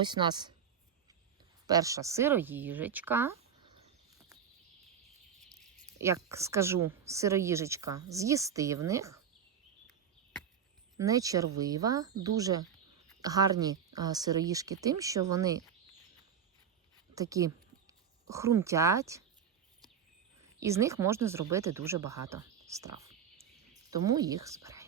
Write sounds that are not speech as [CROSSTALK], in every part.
ось у нас перша сироїжечка. Як скажу, сироїжечка з їстивних, не червива, дуже гарні сироїжки тим, що вони такі хрумтять, і з них можна зробити дуже багато страв. Тому їх збираю.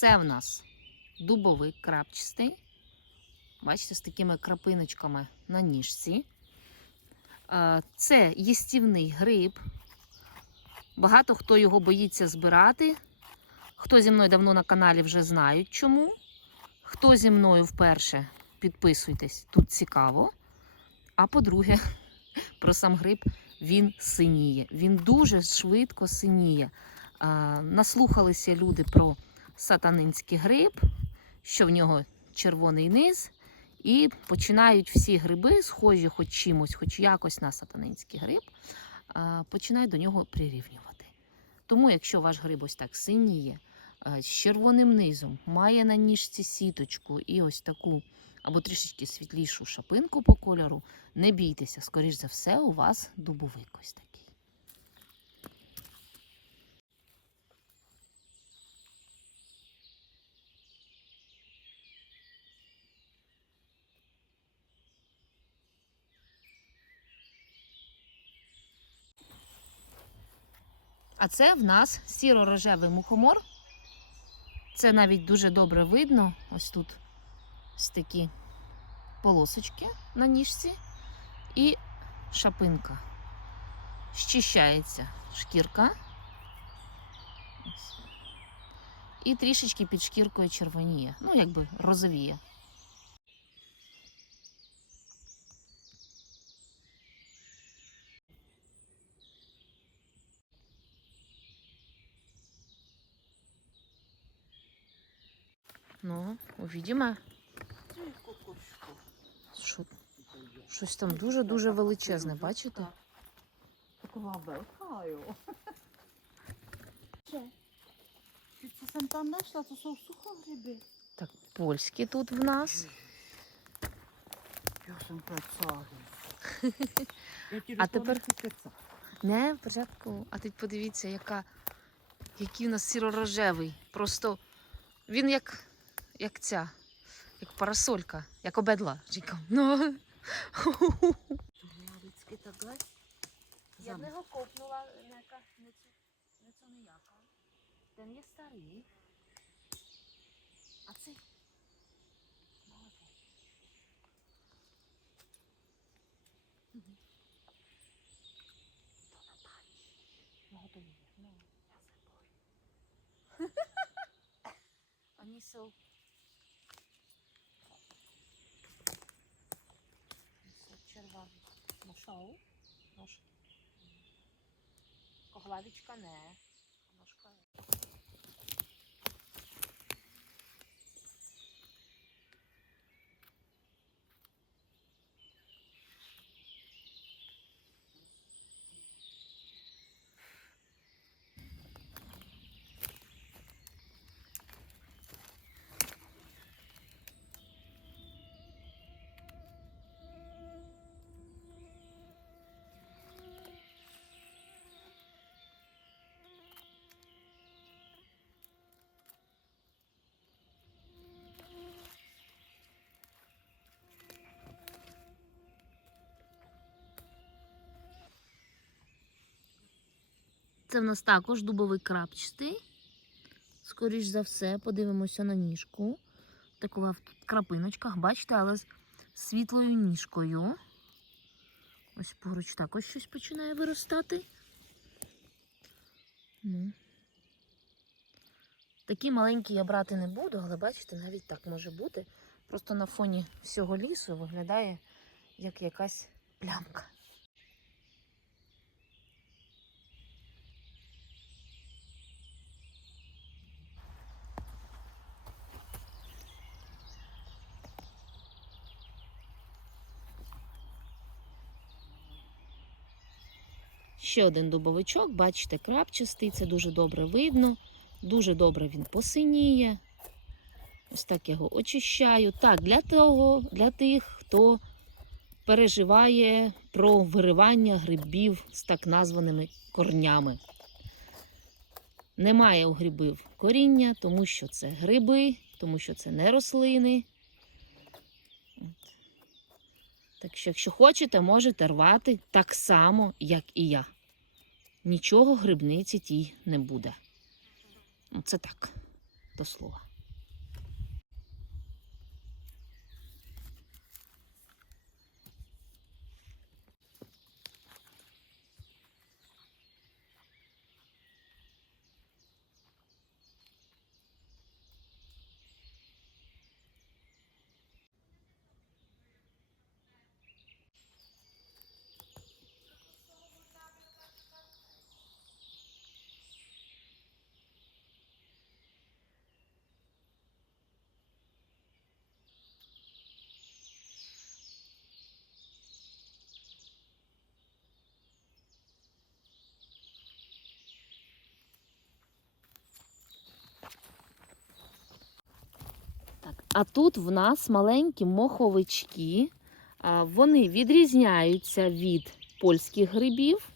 Це в нас дубовик крапчастий. Бачите, з такими крапиночками на ніжці. Е, Це їстівний гриб. Багато хто його боїться збирати. Хто зі мною давно на каналі вже знають чому. Хто зі мною вперше, підписуйтесь, тут цікаво. А по-друге, [LAUGHS] про сам гриб він синіє. Він дуже швидко синіє. Е, Наслухалися люди про сатанинський гриб, що в нього червоний низ, і починають всі гриби, схожі хоч чимось, хоч якось на сатанинський гриб, починають до нього прирівнювати. Тому, якщо ваш гриб ось так синіє, з червоним низом, має на ніжці сіточку і ось таку або трішечки світлішу шапинку по кольору, не бійтеся, скоріш за все, у вас дубовик ось такий. А це в нас сіро-рожевий мухомор. Це навіть дуже добре видно. Ось тут ось такі полосочки на ніжці і шапинка. Щищається шкірка. І трішечки під шкіркою червоніє. Ну, якби розовіє. Ну, увидимо. Що, щось там дуже-дуже величезне, бачите? Великаю. Co jsem tam našla, to jsou suchogryby. Так, польські тут в нас. Nechci kecat. Не, в порядку. А тут подивіться, яка, який у нас сіро-рожевий. Просто він як, як ця, як парасолька, як обедла. Ну. Я zam- його копнула, нека, не цю ніяка. Ten є старий. А цей молодий. Мгм. [LAUGHS] no sol, nos, orlado de Cané, Це в нас також дубовий крапчатий. Скоріш за все, подивимося на ніжку. Такова в крапиночках, бачите, але з світлою ніжкою. Ось поруч також щось починає виростати. Ну. Такі маленькі я брати не буду, але бачите, навіть так може бути. Просто на фоні всього лісу виглядає як якась плямка. Ще один дубовичок, бачите, крапчастий, це дуже добре видно. Дуже добре він посиніє. Ось так його очищаю. Так, для того, для тих, хто переживає про виривання грибів з так названими корнями. Немає у грибів коріння, тому що це гриби, тому що це не рослини. Так що, якщо хочете, можете рвати так само, як і я. Нічого грибниці тій не буде. Ну, Це так, до слова. А тут в нас маленькі моховички. Вони відрізняються від польських грибів.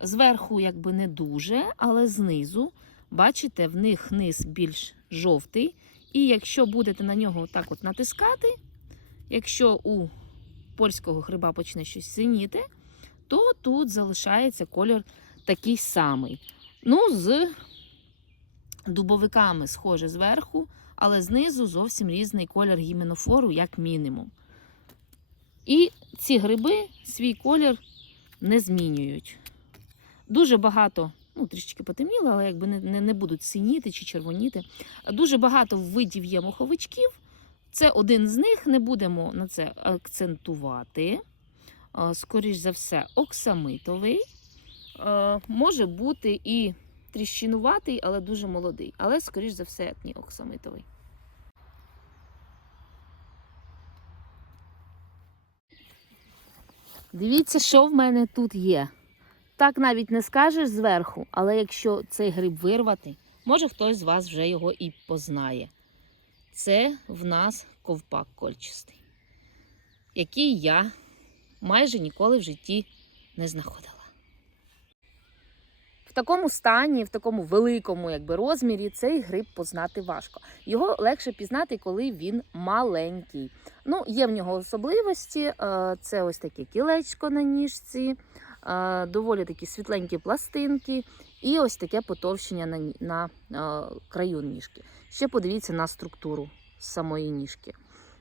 Зверху, якби не дуже, але знизу, бачите, в них низ більш жовтий. І якщо будете на нього так от натискати, якщо у польського гриба почне щось синіти, то тут залишається кольор такий самий. Ну, з дубовиками схоже зверху, але знизу зовсім різний колір гіменофору, як мінімум. І ці гриби свій колір не змінюють. Дуже багато, ну трішечки потемніло, але якби не, не, не будуть синіти чи червоніти. Дуже багато видів є моховичків. Це один з них, не будемо на це акцентувати. А, Скоріш за все, оксамитовий. Е, Може бути і тріщинуватий, але дуже молодий. Але, скоріш за все, ні, оксамитовий. Дивіться, що в мене тут є. Так навіть не скажеш зверху, але якщо цей гриб вирвати, може хтось з вас вже його і познає. Це в нас ковпак кольчастий, який я майже ніколи в житті не знаходила. Такому стані, в такому великому якби, розмірі цей гриб познати важко. Його легше пізнати, коли він маленький. Ну, є в нього особливості. е, Це ось таке кілечко на ніжці, е, доволі такі світленькі пластинки, і ось таке потовщення на, на е, краю ніжки. Ще подивіться на структуру самої ніжки.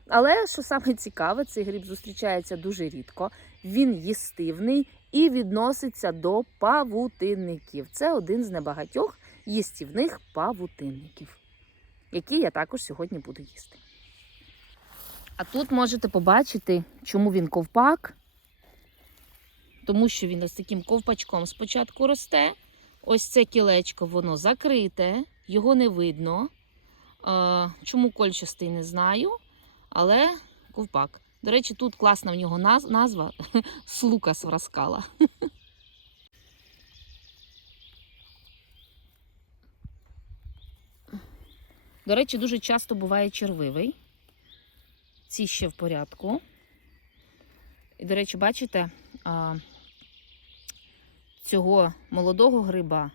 Але що саме цікаве, цей гриб зустрічається дуже рідко. Він їстивний і відноситься до павутинників. Це один з небагатьох їстівних павутинників, які я також сьогодні буду їсти. А тут можете побачити, чому він ковпак. Тому що він ось таким ковпачком спочатку росте. Ось це кілечко, воно закрите, його не видно. Чому кольчастий, не знаю, але ковпак. До речі, тут класна в нього наз- назва [LAUGHS] Слукас враскала. До речі, дуже часто буває червивий. Ці ще в порядку. І, до речі, бачите, цього молодого гриба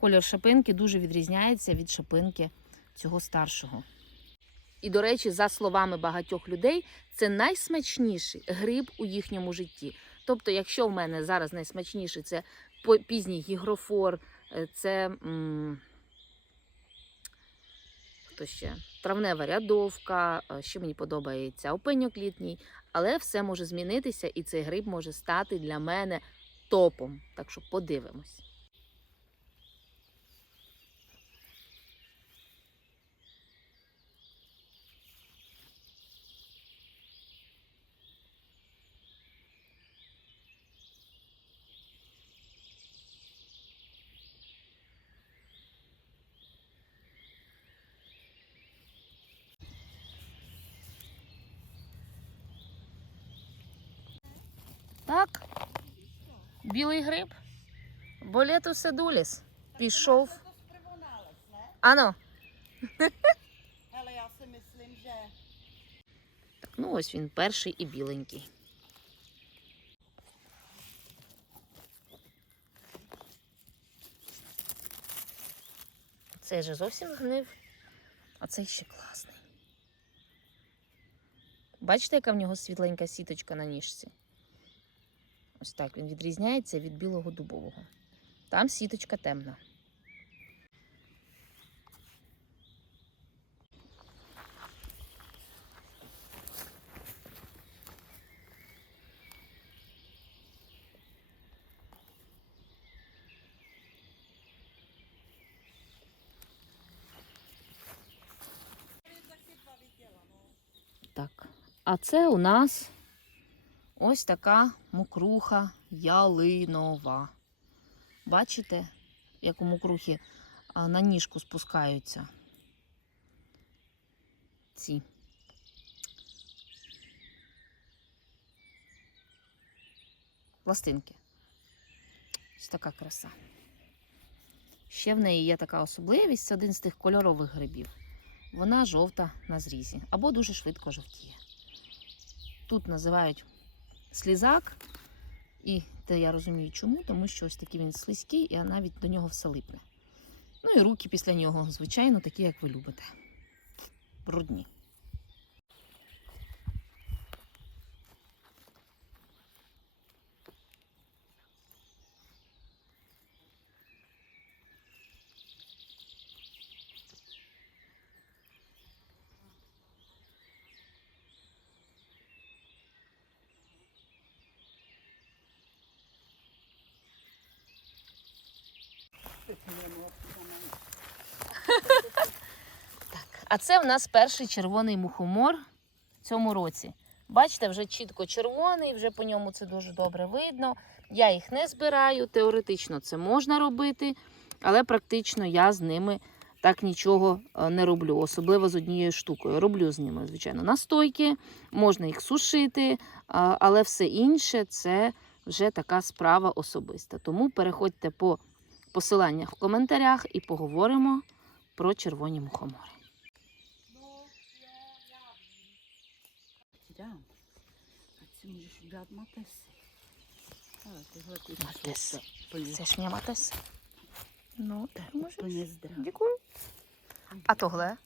колір шапинки дуже відрізняється від шапинки цього старшого. І, до речі, за словами багатьох людей, це найсмачніший гриб у їхньому житті. Тобто, якщо в мене зараз найсмачніший це пізній гігрофор, е, це м, хто ще? травнева рядовка, е, ще мені подобається опеньок літній, але все може змінитися, і цей гриб може стати для мене топом. Так що подивимось. Так. Білий гриб. Болетус едуліс. Пішов. Ано. Ale já si myslím, že Так, ну ось він перший і біленький. Цей же зовсім гнив, а цей ще класний. Бачите, яка в нього світленька сіточка на ніжці? Ось так він відрізняється від білого дубового. Там сіточка темна. Так. А це у нас ось така мокруха ялинова. Бачите, як у мокрухи на ніжку спускаються ці. Пластинки. Ось така краса. Ще в неї є така особливість, це один з тих кольорових грибів вона жовта на зрізі або дуже швидко жовтіє. Тут називають слізак, і те я розумію чому, тому що ось такий він слизький, і навіть до нього все липне. Ну і руки після нього, звичайно, такі, як ви любите. Брудні. А це в нас перший червоний мухомор в цьому році. Бачите, вже чітко червоний, вже по ньому це дуже добре видно. Я їх не збираю. Теоретично це можна робити, але практично я з ними так нічого е, не роблю, особливо з однією штукою. Роблю з ними, звичайно, настойки, можна їх сушити, але все інше це вже така справа особиста. Тому переходьте по посиланнях в коментарях і поговоримо про червоні мухомори. úplně, Це ж няматес. Ну, ти можеш. Дякую. А тогле?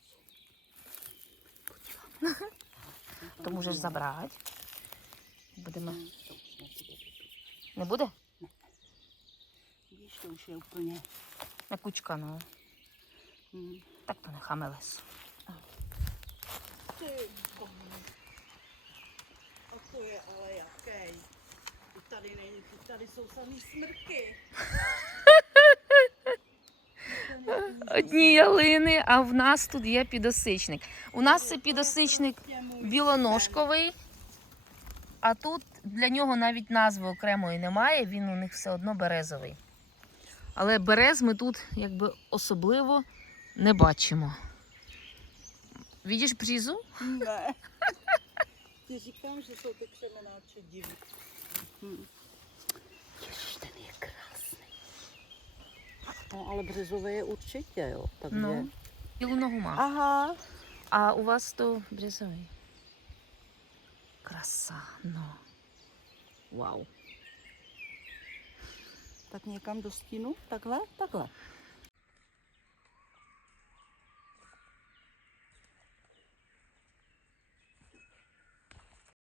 То можеш забрати. Будемо. Не буде? To už. Не кучка, ну. Hm. Так то лес. Ty bohu. A to je ale jaký. Ty tady není, ty tady jsou samý smrky. Одні ялини, а в нас тут є підосичник. У нас це підосичник білоножковий, а тут для нього навіть назви окремої немає, він у них все одно березовий. Але берез ми тут якби особливо не бачимо. Видиш брізу? Ne. Ti říkám, že jsou ty křemenáče divný. Hm. Ježiš, ten je krásný. No, ale březové je určitě, jo. Takže... Ну, білу ногу мав. Aha. А у вас то брізовий. Краса, ну. Вау. Tak někam do stínu? Takhle? Takhle.